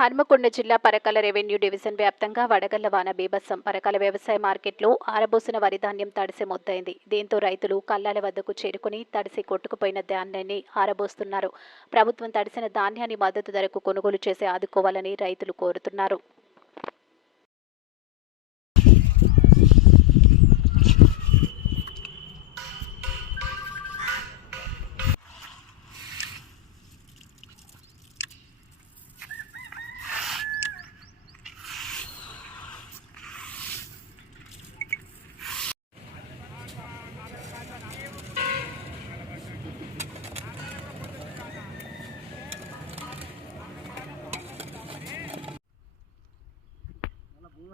హన్మకొండ జిల్లా Parakala revenue division వ్యాప్తంగా వడగళ్ళ వాన బీభత్సం. పరకాల వ్యవసాయ మార్కెట్లో ఆరబోసిన వరి ధాన్యం తడిసి మొద్దైంది దీంతో రైతులు కల్లాల వద్దకు చేరుకుని తడిసి కొట్టుకుపోయిన ధాన్యాన్ని ఆరబోస్తున్నారు. ప్రభుత్వం తడిసిన ధాన్యాన్ని మద్దతు ధరకు కొనుగోలు చేసి ఆదుకోవాలని రైతులు కోరుతున్నారు.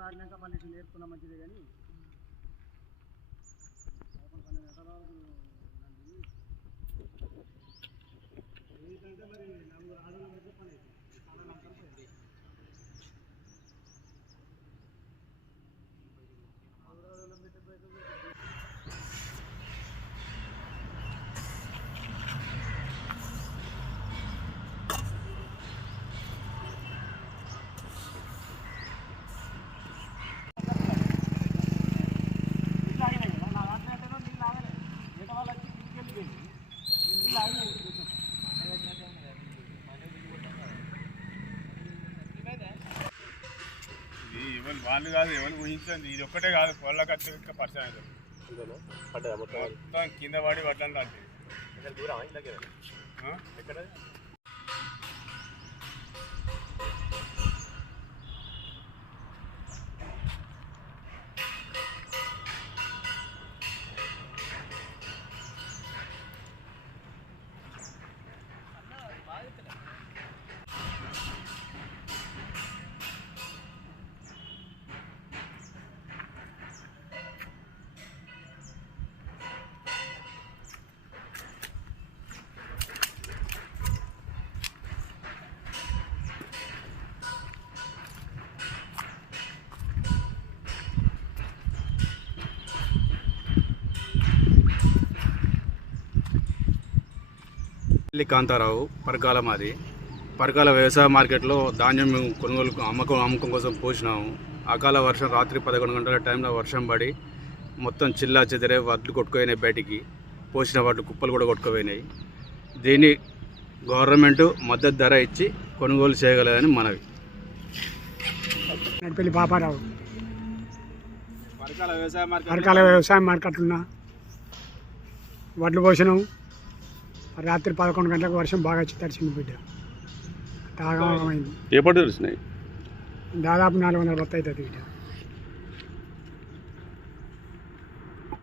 ఆడినాక మళ్ళీ ఇటు నేర్పుకున్నా మంచిదే కానీ వాళ్ళు కాదు ఎవరు ఊహించండి. ఇది ఒక్కటే కాదు పొల్ల ఖర్చు ఇంకా పరిచయం మొత్తం. కింద పడి వడ్లని తాగుతుంది ఎక్కడ పెళ్ళి కాంతారావు పరకాల మాది. పరకాల వ్యవసాయ మార్కెట్లో ధాన్యం మేము కొనుగోలు అమ్మకం అమ్మకం కోసం పోసినాము అకాల వర్షం రాత్రి పదకొండు గంటల టైంలో వర్షం పడి మొత్తం చిల్లా చెదిరే వడ్లు కొట్టుకుపోయినాయి బయటికి. పోసిన వడ్లు కుప్పలు కూడా కొట్టుకుపోయినాయి. దీన్ని గవర్నమెంట్ మద్దతు ధర ఇచ్చి కొనుగోలు చేయగలదని మనవి. నడిపెల్లి పాపారావు పరకాల వ్యవసాయ మార్కెట్ ఉన్నా. వడ్లు పోసినాం. రాత్రి పదకొండు గంటలకు వర్షం బాగా వచ్చి తడిచింది బిడ్డ. తాగమైంది ఏ తెలిసినాయి దాదాపు నాలుగు వందల బత్త అవుతుంది బిడ్డ.